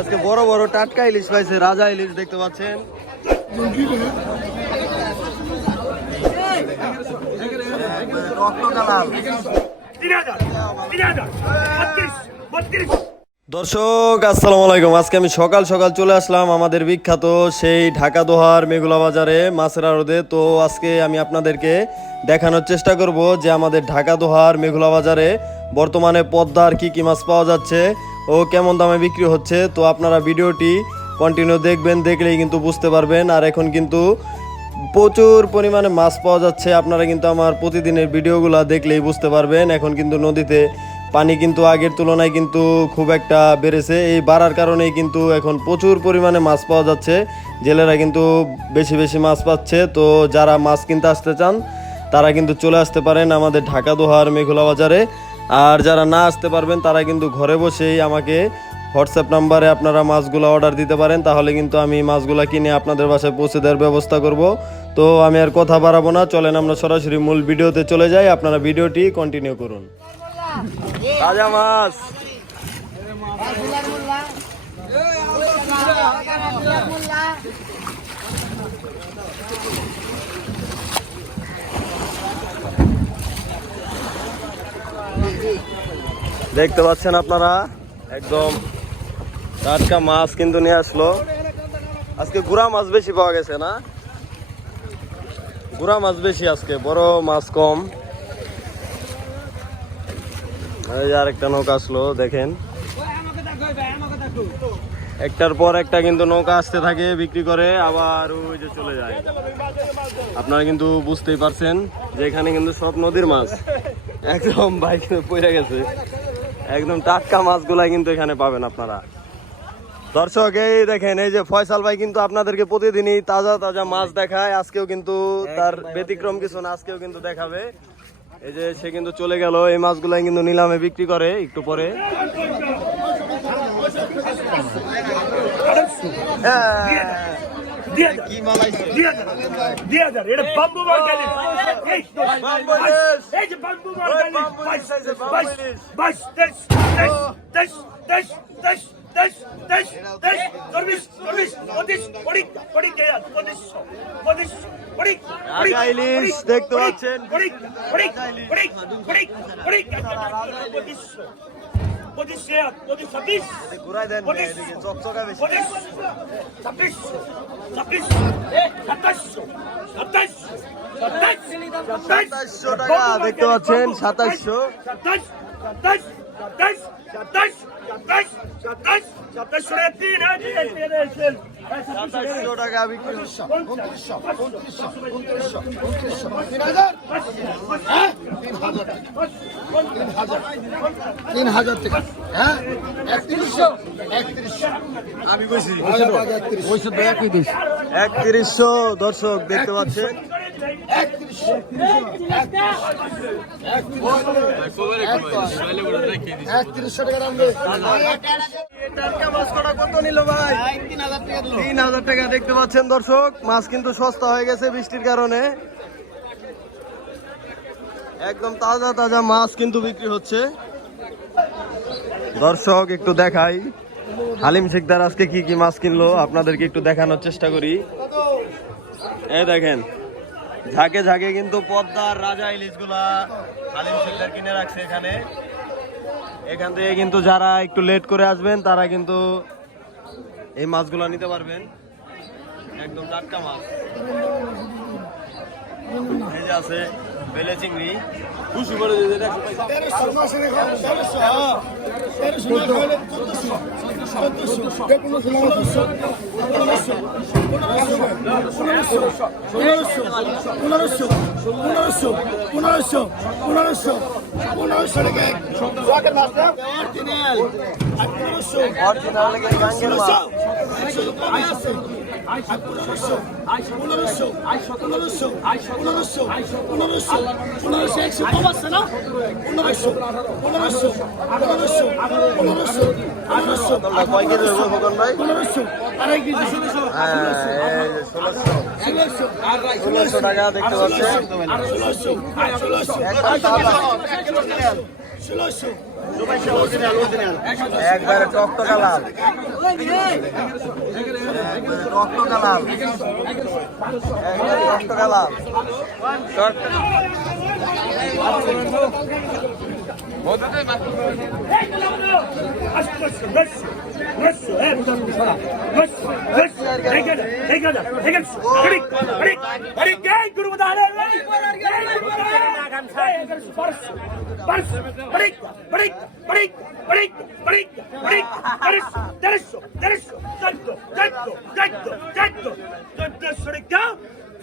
আজকে বড় বড় টাটকা ইলিশ পাইছে রাজা ইলিশ দেখতে পাচ্ছেন। রক্ত কালার তিন হাজার তিন হাজার বত্রিশ বত্রিশ। দর্শক, আসসালামু আলাইকুম। আজকে আমি সকাল সকাল চলে আসলাম আমাদের বিখ্যাত সেই ঢাকা দোহার মেঘুলা বাজারে মাছের আড়তে। তো আজকে আমি আপনাদেরকে দেখানোর চেষ্টা করব যে আমাদের ঢাকা দোহার মেঘুলা বাজারে বর্তমানে পদ্মার কি কি মাছ পাওয়া যাচ্ছে ও কেমন দামে বিক্রি হচ্ছে। তো আপনারা ভিডিওটি কন্টিনিউ দেখবেন, দেখলেই কিন্তু বুঝতে পারবেন। আর এখন কিন্তু প্রচুর পরিমাণে মাছ পাওয়া যাচ্ছে। আপনারা কিন্তু আমার প্রতিদিনের ভিডিওগুলো দেখলেই বুঝতে পারবেন। এখন কিন্তু নদীতে পানি কিন্তু আগের তুলনায় কিন্তু খুব একটা বেড়েছে। এই বাড়ার কারণেই কিন্তু এখন প্রচুর পরিমাণে মাছ পাওয়া যাচ্ছে। জেলেরা কিন্তু বেশি বেশি মাছ পাচ্ছে। তো যারা মাছ কিনতে আসতে চান, তারা কিন্তু চলে আসতে পারেন আমাদের ঢাকা দোহার মেঘুলা বাজারে। আর যারা না আসতে পারবেন, তারা কিন্তু ঘরে বসেই আমাকে হোয়াটসঅ্যাপ নাম্বারে আপনারা মাছগুলো অর্ডার দিতে পারেন। তাহলে কিন্তু আমি মাছগুলো কিনে আপনাদের বাসায় পৌঁছে দেওয়ার ব্যবস্থা করব। তো আমি আর কথা বাড়াবো না। চলেন আমরা সরাসরি মূল ভিডিওতে চলে যাই। আপনারা ভিডিওটি কন্টিনিউ করুন। তাজা মাছ। দেখতে পাচ্ছেন আপনারা? একদম টাটকা মাছ কিন্তু নিয়ে আসলো। আজকে গুড়া মাছ বেশি পাওয়া গেছে না? গুড়া মাছ বেশি আজকে, বড় মাছ কম। এই যে আরেকটা নৌকা আসলো দেখেন। একটার পর একটা কিন্তু নৌকা আসতে থাকে বিক্রি করে আবার ওই যে চলে যায়। আপনারা কিন্তু বুঝতেই পারছেন যে এখানে কিন্তু সব নদীর মাছ। একদম বাইক পড়ে গেছে। একদম টাটকা মাছগুলা কিন্তু এখানে পাবেন আপনারা। দর্শক এই দেখেন এই যে ফয়সাল ভাই কিন্তু আপনাদেরকে প্রতিদিনই তাজা তাজা মাছ দেখায়। আজকেও কিন্তু তার ব্যতিক্রম কিছু না আজকেও কিন্তু দেখাবে। এই যে সে কিন্তু চলে গেল এই মাছগুলাই কিন্তু নিলামে বিক্রি করে একটু পরে। হ্যাঁ। পঁচিশশো পঁচিশশো। রাজা ইলিশ দেখতে পাচ্ছেন। ঘুরাই দেন পঁচিশ এদিকে চকচকা বেশি। ছাব্বিশ ছাব্বিশ সাতাশশো সাতাশ সাতাশ সাতাশশো টাকা দেখতে পাচ্ছেন, সাতাশশো। সাতাশ সাতাশ। তিন হাজার হ্যাঁ একত্রিশশো আমি দিস একত্রিশশো দর্শক দেখতে পাচ্ছেন তিন হাজার টাকা দেখতে পাচ্ছেন দর্শক মাছ কিন্তু সস্তা হয়ে গেছে বৃষ্টির কারণে একদম তাজা তাজা মাছ কিন্তু বিক্রি হচ্ছে দর্শক, একটু দেখাই। হালিম শেখদার আজকে কি কি মাছ কিনলো? আপনাদেরকে একটু দেখানোর চেষ্টা করি। এই দেখেন ঝাঁকে ঝাঁকে কিন্তু পদ্মার রাজা ইলিশগুলা হালিম শেখদার কিনে রাখছে এখানে। এখান থেকে কিন্তু যারা একটু লেট করে আসবেন, তারা কিন্তু এই মাছগুলো নিতে পারবেন। একদম টাটকা মাছ। এই আছে বেলে চিংড়ি। খুশি করে পনেরোশো পনেরোশো পনেরোশো পনেরোশো পনেরোশো অরিজিনাল পনেরোশো পনেরোশো পনেরোশো পনেরোশো পনেরোশো পনেরোশো পনেরোশো একশো কম আসছে না পনেরোশো পনেরোশো পনেরোশো পনেরোশো পনেরোশো পনেরোশো আড়াই ষোলোশো টাকা দেখতে পাচ্ছে একবারে রক্ত কালাম রক্ত কালাম রক্ত কালাম Hadi. Aşk olsun.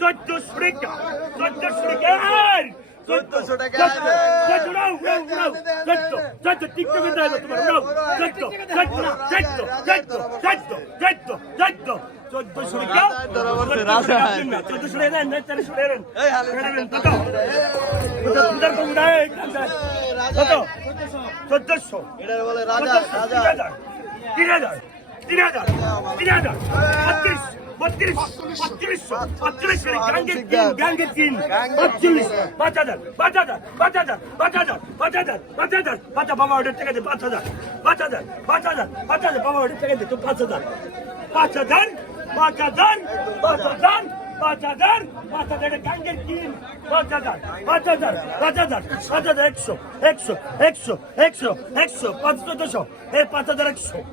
Good to speak. Good to speak. চোদ্দশো টাকা টিকটকে দেয় তোমার চোদ্দ চোদ্দ চোদ্দ চোদ্দ চোদ্দ চোদ্দ চোদ্দ চোদ্দশো টাকা চোদ্দশো টাকা তেরোশো টাকা চোদ্দশো তিন হাজার তিন হাজার তিন হাজার बत्तीस बत्तीस सौ बत्तीस गंगे तीन गंगे तीन बत्तीस पाँच हजार पाँच हजार पाँच हजार पाँच हजार पाँच हजार पाँच हजार पाँच बाबा ऑर्डर टेके पाँच हजार पाँच हजार पाँच हजार पाँच हजार बाबा ऑर्डर टेके तू पाँच हजार पाँच हजार पाँच हजार पाँच हजार पाँच हजार पाँच हजार गंगे तीन पाँच हजार पाँच हजार पाँच हजार पाँच हजार एक सौ एक सौ एक सौ एक सौ एक सौ पाँच सौ दो सौ पाँच हजार एक सौ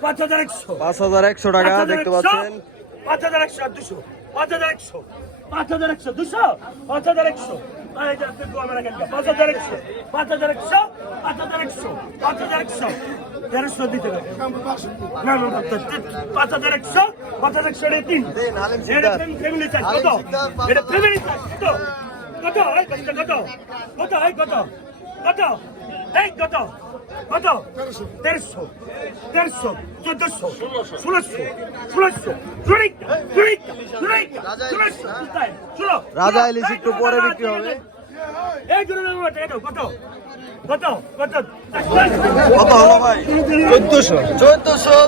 পাঁচ হাজার একশো টাকা দেখতে পাচ্ছেন পাঁচ হাজার একশো আর দুশো পাঁচ হাজার একশো পাঁচ হাজার একশো দুশো পাঁচ হাজার একশো পাঁচ হাজার একশো পাঁচ হাজার একশো পাঁচ হাজার একশো পাঁচ হাজার একশো তেরোশো দিতে হবে না না পাঁচ হাজার একশো পাঁচ হাজার একশো তিন এটা। ফ্যামিলি চার্জ কত এটা। ফ্যামিলি চার্জ কত কত কত কত কত কত কত এই কত কত? দেড়শো দেড়শো চোদ্দশো ষোলোশো ষোলোশো রাজা ইলিশ একটু পরে বিক্রি হবে। এই কত?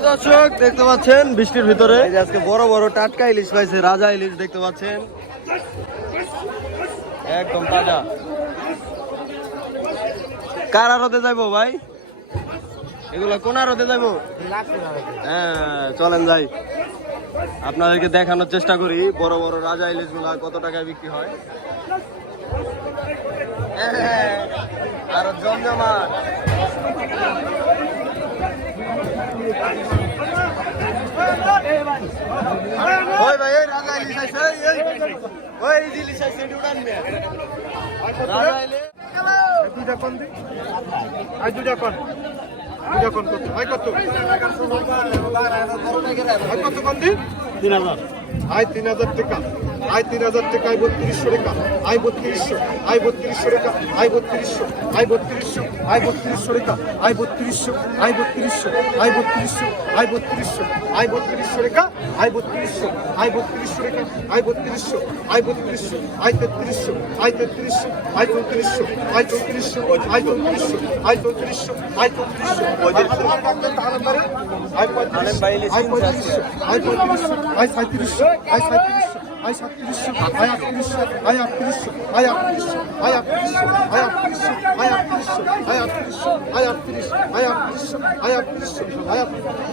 দর্শক দেখতে পাচ্ছেন বৃষ্টির ভিতরে। আজকে বড় বড় টাটকা ইলিশ পাইছে রাজা ইলিশ দেখতে পাচ্ছেন। একদম তাজা। কার আরতে যাইবো ভাই? এগুলো হ্যাঁ চলেন যাই। আপনাদেরকে দেখানোর চেষ্টা করি বড় বড় রাজা ইলিশগুলা কত টাকায় বিক্রি হয়। হ্যাঁ, আরও জমজমাট। ওই ভাই ওই রাজা ইলিশ আইছে ওই ওই ওই ইলিশ আইছে উড়ান মে রাজা ইলিশ। দুইটা কোন দি? কোন? যখন কত ভাই কত? ভাই কত বন্ধু তিন হাজার। ভাই তিন হাজার টাকা। আয় তিন হাজার টাকা আয় বত্রিশশো টাকা আয় বত্রিশশো আয় বত্রিশশো টাকা আয় বত্রিশশো আয় বত্রিশশো আয় বত্রিশশো টাকা আয় বত্রিশশো আয় বত্রিশশো আয় বত্রিশশো আয় বত্রিশশো আয় বত্রিশশো টাকা আয় বত্রিশশো আয় বত্রিশশো টাকা আয় বত্রিশশো আয় বত্রিশশো আয় তেত্রিশশো আয় তেত্রিশশো আয় চৌত্রিশশো আয় চৌত্রিশশো আয় চৌত্রিশশো আয় চৌত্রিশশো আয় চৌত্রিশশো আয় পঁয়ত্রিশশো আয় পঁয়ত্রিশশো আয় পঁয়ত্রিশশো আয় সাঁত্রিশশো আয় সাঁত্রিশশো Ayak yürüsün, ayak yürüsün, ayak yürüsün, ayak yürüsün, ayak yürüsün, ayak yürüsün, ayak yürüsün, ayak yürüsün, ayak yürüsün, ayak yürüsün, ayak yürüsün, ayak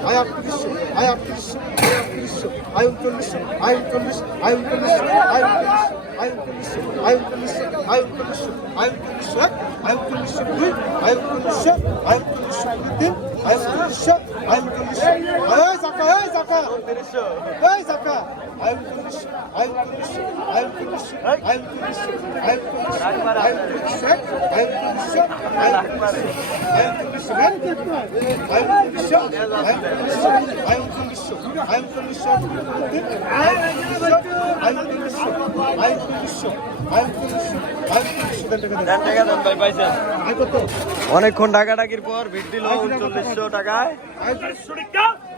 ayak yürüsün, ayak yürüsün, ayak yürüsün, ayın kırmızı, ayın kırmızı, ayın kırmızı, ayın kırmızı, ayın kırmızı, ayın kırmızı, ayın kırmızı, ayın kırmızı, ayın kırmızı, ayın kırmızı, ayın kırmızı, ayın kırmızı, ayın kırmızı, ayın kırmızı, ayın kırmızı, ayın অনেকক্ষণ ডাকাডাকির পর ভিড় দিল উনচল্লিশশো টাকায়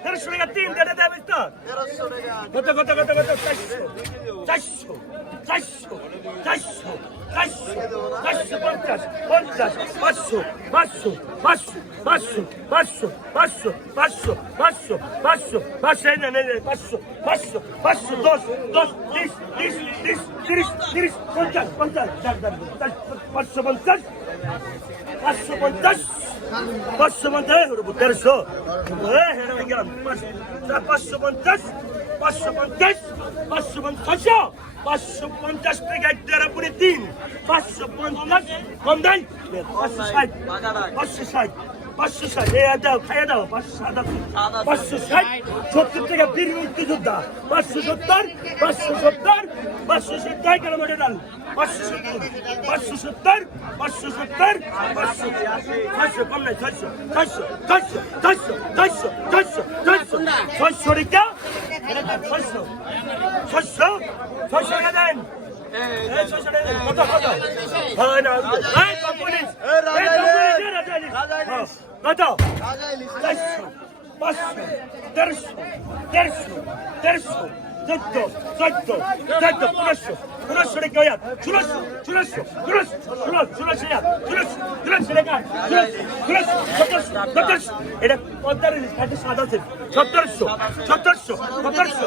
দেড়শো টাকা তিন দেড়ে দেবে তো কত কত কত কত চারশো চারশো চারশো চারশো চারশো চারশো পঞ্চাশ পঞ্চাশ পাঁচশো পাঁচশো পাঁচশো পাঁচশো পাঁচশো পাঁচশো পাঁচশো পাঁচশো পাঁচশো পাঁচশো এই নেন, পাঁচশো পাঁচশো পাঁচশো দশ দশ তিরিশ তিরিশ তিরিশ তিরিশ তিরিশ পঞ্চাশ পঞ্চাশ পাঁচশো পঞ্চাশ পঞ্চাশ পাঁচশো পঞ্চাশ দেড়শো পাঁচশো পঞ্চাশ পাঁচশো পঞ্চাশ পাঁচশো পঞ্চাশ পাঁচশো পঞ্চাশ টাকা দেড় পুরি তিন, পাঁচশো পঞ্চাশ কম দেন পাঁচশো ষাট পাঁচশো ষাট পাঁচশো ষাট। এ দাও, খাইয়ে দাও, পাঁচশো ষাট পাঁচশো ষাট, সত্তর টাকা বীর মুক্তিযোদ্ধা। পাঁচশো সত্তর পাঁচশো সত্তর পাঁচশো সত্তর কেন মনে ডাল পাঁচশো সত্তর পাঁচশো সত্তর পাঁচশো সত্তর, পাঁচশো, ছয়শো, কম নাই, ছয়শো ছয়শো ছয়শো ছয়শো ছয়শো ছয়শো ছয়শো ছয়শো রেখা ছয়শো ছয়শো ছয়শো দেন। কত পাঁচশো দেড়শো দেড়শো দেড়শো চোদ্দ চোদ্দ চোদ্দ পনেরোশো পনেরোশো টাকা ওয়াত ষোলোশো ষোলোশো ষোলোশো ষোলো ষোলোশো ইয়াত ষোলোশো ষোলোশো টাকা ষোলোশো ষোলোশো সতেরোশো এটা পঁয়তাল্লিশ সাদা সেটা সতেরোশো সতেরোশো সতেরোশো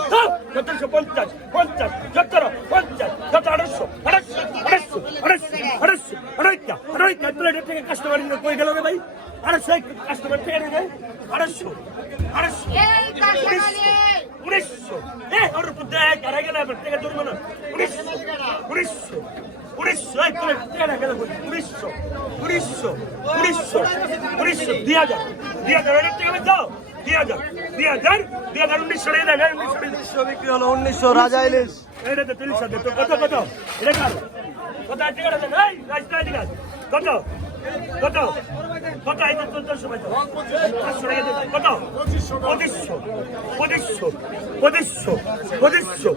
সতেরোশো পঞ্চাশ পঞ্চাশ সতেরো পঞ্চাশ সতেরো আঠারোশো আঠারোশো আঠারোশো আঠারোশো আঠারোশো আড়াইটা আড়াইটা প্লেট থেকে কাস্টমার কই গেল রে ভাই আড়াইশো কাস্টমার থেকে রে আড়াইশো আড়াইশো উনিশশো এ ওর দেখ আর গেলে থেকে ধরবো না উনিশশো উনিশশো উনিশশো প্লেট থেকে না গেলে উনিশশো উনিশশো উনিশশো উনিশশো দুই হাজার দুই হাজার অনেক দুই হাজার দুই হাজার দুই হাজার উনিশশো টাকা দেন উনিশশো বিক্রি হলো উনিশশো রাজা ইলিশ। এটা তো তিরিশ হাজার তো কত কত? এটা কত আছে কত এই রাস্তা আছে কত? কত? কত? এই চোদ্দশো। কত? পঁচিশশো। পঁচিশশো। পঁচিশশো। পঁচিশশো।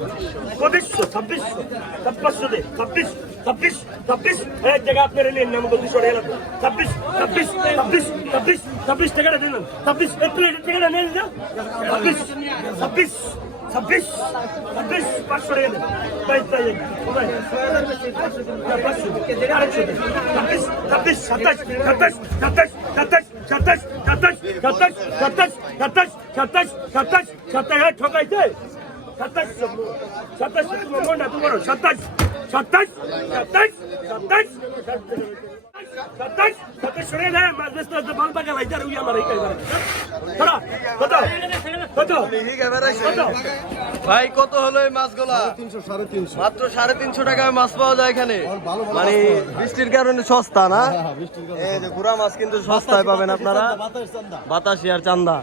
পঁচিশশো। ছাব্বিশশো। ছাব্বিশশো ছাব্বিশ। ছাব্বিশ ছাব্বিশ এক জায়গা আপনার এলেন নাম দুশো টাকা লাগবে ছাব্বিশ ছাব্বিশ ছাব্বিশ ছাব্বিশ ছাব্বিশ টাকাটা দিন ছাব্বিশ একটু টাকাটা নেন না ছাব্বিশ ছাব্বিশ ছাব্বিশ ছাব্বিশ পাঁচশো টাকা দেন বাইশ তাই কোথায় পাঁচশো আরেকশো দেন ছাব্বিশ ছাব্বিশ সাতাশ সাতাশ সাতাশ সাতাশ সাতাশ হ্যাঁ আমার এই কত কত ভাই হলো মাছগুলা মাত্র সাড়ে তিনশো টাকায় মাছ পাওয়া যায় এখানে মানে বৃষ্টির কারণে সস্তা না এই মাছ কিন্তু সস্তায় পাবেন আপনারা বাতাসি আর চান্দা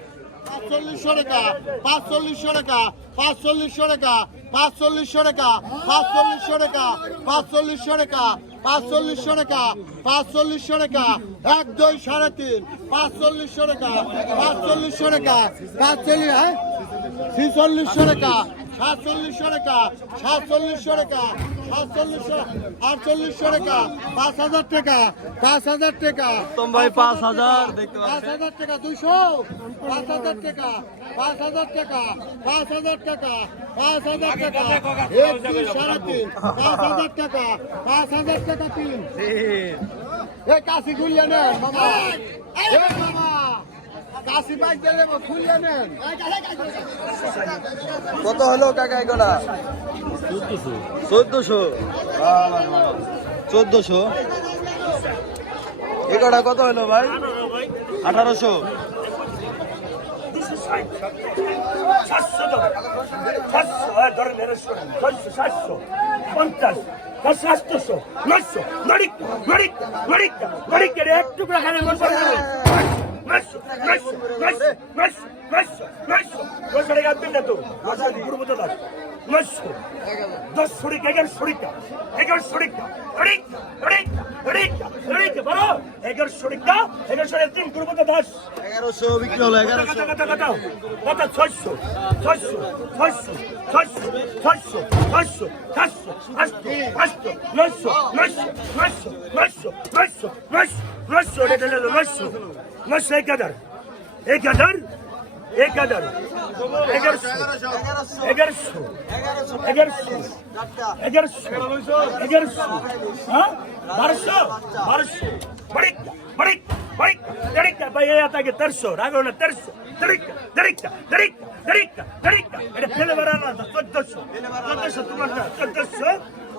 পাঁচচল্লিশশো টাকা পাঁচচল্লিশশো টাকা পাঁচচল্লিশশো টাকা পাঁচচল্লিশশো টাকা পাঁচচল্লিশশো টাকা পাঁচচল্লিশশো টাকা পাঁচচল্লিশশো টাকা পাঁচচল্লিশশো টাকা এক দুই সাড়ে তিন পাঁচচল্লিশশো টাকা পাঁচচল্লিশশো টাকা পাঁচচল্লিশ হ্যাঁ টাকা সাতচল্লিশশো টাকা সাতচল্লিশশো টাকা আটচল্লিশশো টাকা পাঁচ হাজার টাকা পাঁচ হাজার টাকা ভাই পাঁচ হাজার দেখতে পাঁচ হাজার টাকা দুইশো পাঁচ হাজার টাকা পাঁচ হাজার টাকা পাঁচ হাজার টাকা পাঁচ হাজার টাকা একত্রিশ সাড়ে তিন পাঁচ হাজার টাকা পাঁচ হাজার টাকা তিন। এ কাশি খুললে নেন মামা। কত হলো কাকা এগুলা চোদ্দশো চোদ্দশো এগোটা কত হলো ভাই আঠারোশো পঞ্চাশ সাতশো নয়শো নড়িক সাতশো নড়িক নড়িক এক টুকরা খানে মন করে দুশো ষাট সাতশো দাও সাতশো হ্যাঁ ধরেন এরশো ছয়শো সাতশো পঞ্চাশ পাঁচশো আটশোশো নয়শো নড়িক নড়িক নড়িক নড়িক একটু করে খানে মন করে নয়শো নয়শো নয়শো নয়শো নয়শো নয়শো নয়শো টাকা আপনি না তো নয়শো পূর্ব তো দাস নয়শো দশ শরিক এগারোশো রিকা এগারোশো রিকা অরিক অরিক অরিক অরিক বলো এগারোশো রিকা এগারোশো তিন পূর্ব তো দাস এগারোশো বিক্রি হলো এগারোশো কত কত কত ছয়শো ছয়শো ছয়শো ছয়শো ছয়শো ছয়শো সাতশো আটশো আটশো নয়শো নয়শো নয়শো নয়শো নয়শো নয়শো নয়শো এটা দিলে নয়শো নয়শো এক হাজার এক হাজার এক হাজার এগারোশো। এগারোশো। এগারোশো। এগারোশো। হ্যাঁ? বারোশো? বারোশো। বড়িক বড়িক বড়িক। দড়িকা ভাই আতাকে তেরশো। রাগো না, তেরশো। দড়িকা দড়িকা দড়িকা দড়িকা দড়িকা এটা ফেলে বেড়ানো চোদ্দশো। চোদ্দশো তোমার চোদ্দশো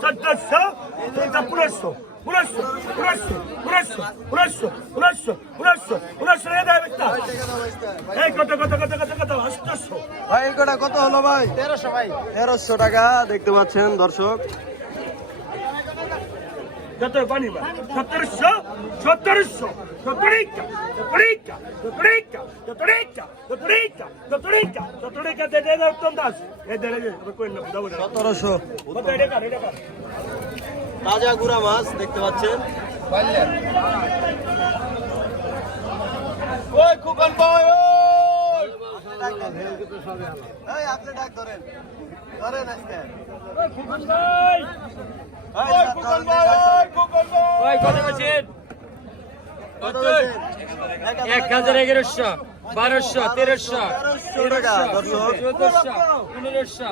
চোদ্দশো পনেরোশো Burası, burası, burası, burası, burası, burası, burası ne demek lan? এই কত কত কত কত কত আষ্টশো ভাই কটা কত হলো ভাই তেরোশো ভাই তেরোশো টাকা দেখতে পাচ্ছেন দর্শক যত পানি সতেরোশো সতেরোশো সতেরিকা সতেরিকা সতেরিকা সতেরিকা সতেরিকা সতেরিকা সতেরিকা দে দে দাস এ দে দে কই না বুঝাবো সতেরোশো তাজা গুড়া মাছ দেখতে পাচ্ছেন। ওই কুকন বয় ওই! আপনি ডাক ধরেন। ধরেন আজকে। ওই কুকন বয় ওই কুকন বয় কত বলছেন? কত বলছেন? এক হাজার এগারোশো বারোশো তেরোশো তেরোশো টাকা চোদ্দশো পনেরোশো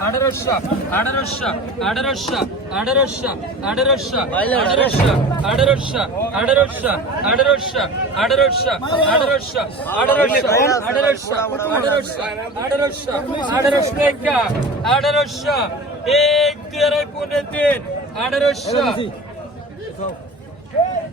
আঠারোশো আঠারোশো আঠারোশো আঠারোশো আঠারোশো আঠারোশো আঠারোশো আঠারোশো আঠারোশো আঠারোশো আঠারোশো আঠারোশো আঠারোশো আঠারোশো আঠারোশো আঠারোশো আঠারোশো আঠারোশো এক আড়াই পনেরো তিন আঠারোশো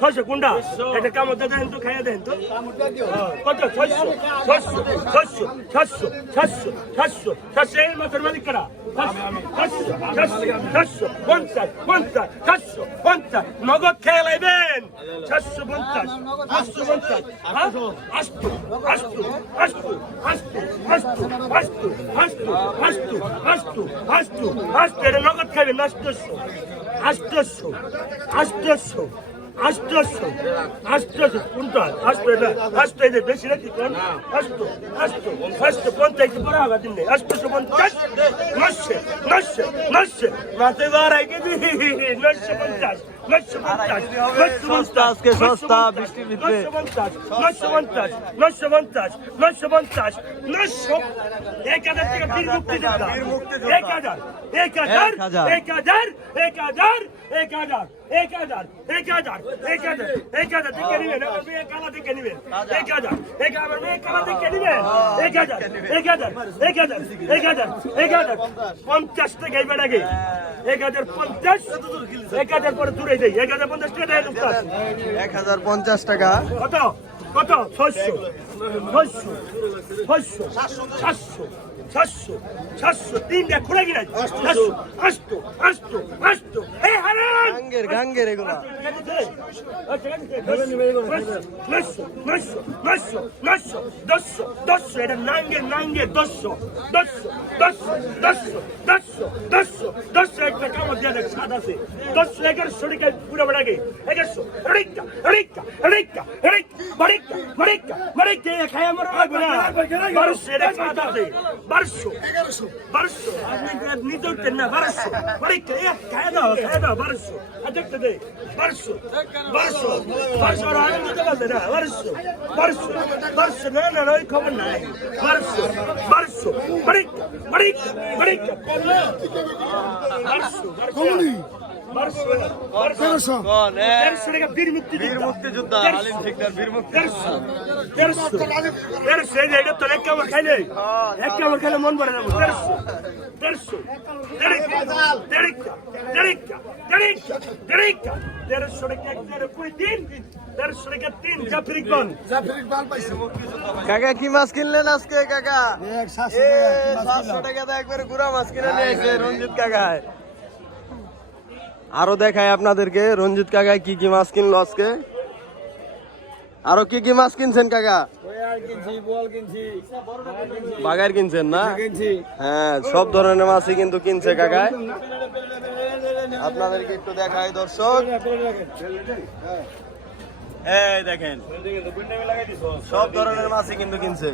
ছয়শো কোনটা একটা কামড় দেন তো খাইয়ে দেন তো কত ছয়শো ছয়শো ছয়শো ছয়শো ছয়শো ছয়শো ছয়শো এই মাসের মালিক কারা ছয়শো ছয়শো ছয়শো পঞ্চাশ পঞ্চাশ ছয়শো পঞ্চাশ নগদ খেয়ে লাইবেন ছয়শো পঞ্চাশ আটশো পঞ্চাশ আটশো আটশো আটশো আটশো আটশো আটশো আটশো আটশো আটশো আটশো আটশো এটা আষ্টশো আষ্টশো কুইন্টাল আষ্ট এটা আষ্ট এটা বেশি নাকি কোন আষ্ট আষ্ট আষ্ট পঞ্চাশ বড় হবে দিন নেই আষ্টশো পঞ্চাশ? নশো নশো নশো। মাসে বার আগে নশো পঞ্চাশ। সস্তা আজকে সস্তা, বৃষ্টির ভিতরে। নশো পঞ্চাশ নশো পঞ্চাশ নশো পঞ্চাশ নশো পঞ্চাশ নশো এক হাজার টাকা বীর মুক্তি যোদ্ধা এক হাজার এক হাজার এক হাজার। এক হাজার এক হাজার এক হাজার এক হাজার এক হাজার এক হাজার এক হাজার থেকে নিবেন আমার মেয়ে কালা থেকে নিবেন এক হাজার এক আমার মেয়ে কালা থেকে নিবেন এক হাজার এক হাজার এক হাজার এক হাজার এক হাজার পঞ্চাশ থেকে এই বেড়াগে এক হাজার পঞ্চাশ এক হাজার পরে দূরে যাই এক হাজার পঞ্চাশ টাকা এক হাজার পঞ্চাশ টাকা। কত? কত? ছয়শো। ছয়শো। ছয়শো। সাতশো। সাতশো সাতশো তিনটা খুলে গিয়ে সাতশো আটশো আটশো আটশো এই হারান! গাঙ্গের গাঙ্গের এগুলা। নশো নশো নশো নশো দশশো দশশো। এটা নাঙ্গে নাঙ্গে দশশো দশশো দশশো দশশো দশশো দশশো দশশো। একটা কামড় দিয়ে দেখ সাত আছে। দশশো এগারোশো টাকা পুরো বেড়াগে এগারোশো রিক্কা রিক্কা রিক্কা রিক্কা বারিক্কা বারিক্কা বারিক্কা খাই আমার বারোশো এটা সাত আছে। বারোশো বারোশো। উঠতেন না? বারোশো। বারিক্কা এ খাই দাও খাই দাও, বারোশো। দেখতে দে, বারোশো। বারোশো। বারোশো আনন্দ পারবে না। বারোশো। বারোশো। বারোশো, না না ওই খবর নাই। বারোশো। বারোশো। বারিক্কা বারিক্কা বারিক্কা বারোশো। কাকা কি মাছ কিনলেন আজকে কাকা? সাতশো টাকা তো একবারে গুড়া মাছ কিনে নিয়েছে রঞ্জিত কাকায়। আরও দেখায় আপনাদেরকে। রঞ্জিত কাকায় কি কি মাছ কিনলো আজকে? আরও কি কি মাছ কিনছেন কাকা? বাগার কিনছেন না? হ্যাঁ সব ধরনের মাছই কিন্তু কিনছে কাকায় আপনাদেরকে একটু দেখায় দর্শক। এই দেখেন, সব ধরনের মাছই কিন্তু কিনছে।